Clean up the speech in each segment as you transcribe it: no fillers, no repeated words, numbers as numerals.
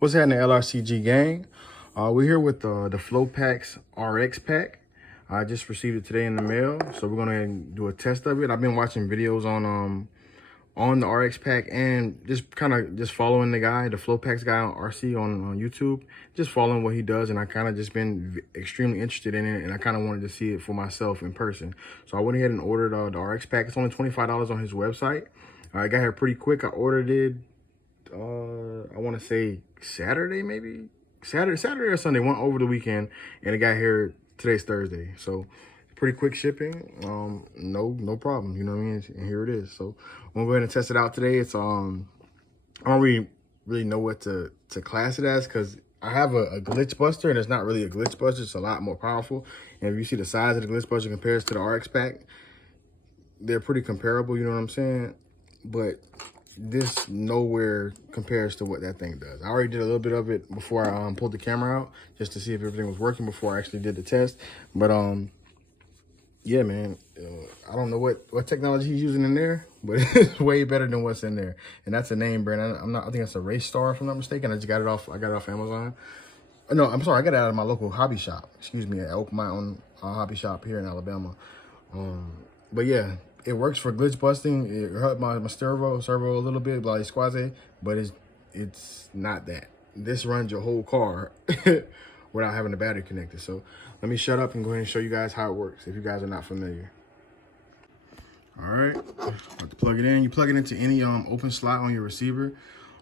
What's happening, LRCG gang? We're here with the Flopacks RX Pack. I just received it today in the mail, so we're gonna do a test of it. I've been watching videos on the RX Pack and just following the guy, the Flopacks guy on RC on YouTube, just following what he does, and I kind of just been extremely interested in it, and I kind of wanted to see it for myself in person. So I went ahead and ordered the RX Pack. It's only $25 on his website. I got here pretty quick. I ordered it. I want to say Saturday, maybe Saturday or Sunday. Went over the weekend, and it got here. Today's Thursday, so pretty quick shipping. No problem. You know what I mean? And here it is. So I'm gonna go ahead and test it out today. It's I don't really know what to class it as, because I have a glitch buster, and it's not really a glitch buster. It's a lot more powerful. And if you see the size of the glitch buster compares to the RX Pack, they're pretty comparable. You know what I'm saying? But this nowhere compares to what that thing does. I already did a little bit of it before I pulled the camera out, just to see if everything was working before I actually did the test. But yeah, man, I don't know what technology he's using in there, but it's way better than what's in there. And that's a name brand. I think it's a Race Star, if I'm not mistaken. I got it off Amazon. No, I'm sorry, I got it out of my local hobby shop. Excuse me, I opened my own hobby shop here in Alabama. But yeah, it works for glitch busting. It hurt my servo a little bit, like Squaze, but it's not that. This runs your whole car without having the battery connected. So let me shut up and go ahead and show you guys how it works if you guys are not familiar. All right, about to plug it in. You plug it into any open slot on your receiver.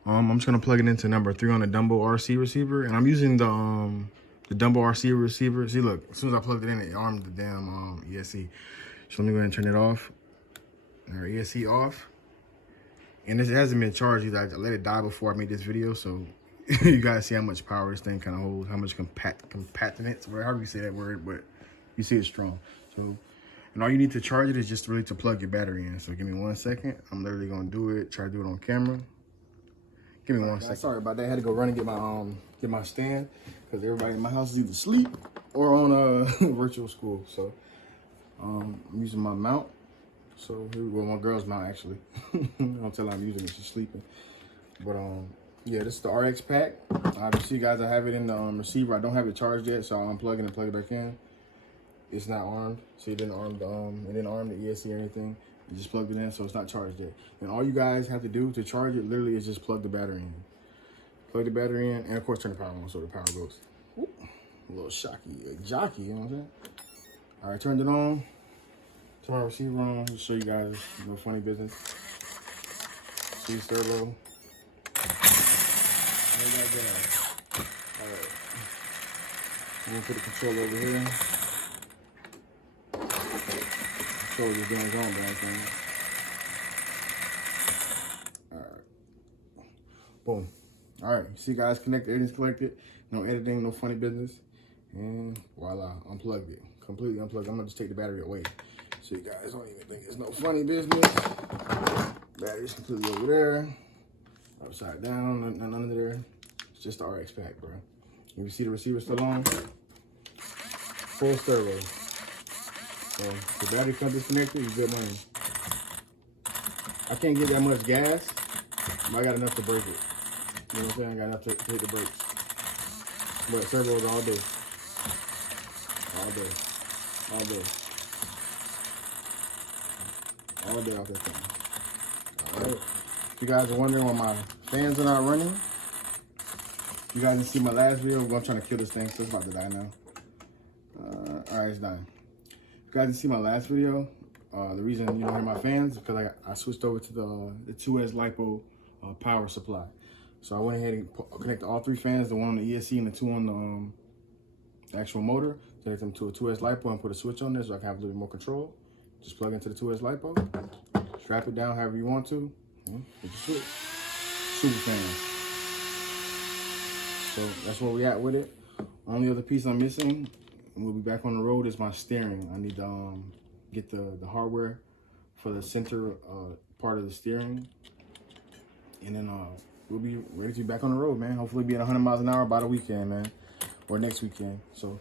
I'm just gonna plug it into number 3 on the Dumbo RC receiver, and I'm using the Dumbo RC receiver. See, look, as soon as I plugged it in, it armed the damn ESC. So let me go ahead and turn it off. Our ESC off. And this hasn't been charged either. I let it die before I made this video, so you guys see how much power this thing kind of holds, how much compactness, or however you say that word, but you see it's strong. So, and all you need to charge it is just really to plug your battery in. So give me 1 second. I'm literally gonna do it. Try to do it on camera. Give me 1 second. Sorry about that. I had to go run and get my stand, because everybody in my house is either asleep or on virtual school. So I'm using my mount. So here we go, my girl's mount actually. Don't tell her I'm using it, she's sleeping. But yeah, this is the RX Pack. You see, guys, I have it in the receiver. I don't have it charged yet, so I'll unplug it and plug it back in. It's not armed, so it didn't arm the ESC or anything. You just plugged it in, so it's not charged yet. And all you guys have to do to charge it literally is just plug the battery in. Plug the battery in, and of course turn the power on so the power goes. Whoop, a little jockey, you know what I'm saying? All right, turned it on. Turn my receiver on, just show you guys no funny business. See servo. Alright. I'm gonna put the controller over here. Controller just doing its own damn thing. Alright. Boom. Alright, see, guys, connected, everything's connected. No editing, no funny business. And voila, unplugged it. Completely unplugged. I'm gonna just take the battery away, so you guys don't even think it's no funny business. Battery's completely over there, upside down, none under there. It's just the RX Pack, bro. You see the receiver still on? Full servo. So the battery comes disconnected, you get money. I can't get that much gas, but I got enough to break it. You know what I'm saying? I got enough to hit the brakes. But servos all day. All day. All day. All day off that thing. All right. If you guys are wondering why my fans are not running, you guys didn't see my last video. I'm trying to kill this thing, so it's about to die now. All right, it's done. If you guys didn't see my last video, the reason you don't hear my fans is because I switched over to the 2S LiPo power supply. So I went ahead and connected all 3 fans, the one on the ESC and the 2 on the actual motor. Connect them to a 2S LiPo and put a switch on there so I can have a little bit more control. Just plug into the 2S LiPo, strap it down however you want to, hit the switch. Super fan. So that's where we at with it. Only other piece I'm missing, and we'll be back on the road, is my steering. I need to get the hardware for the center part of the steering, and then we'll be ready to be back on the road, man. Hopefully be at 100 miles an hour by the weekend, man, or next weekend. So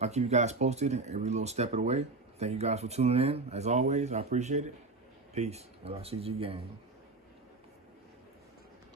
I'll keep you guys posted every little step of the way. Thank you guys for tuning in. As always, I appreciate it. Peace. LRCG gang.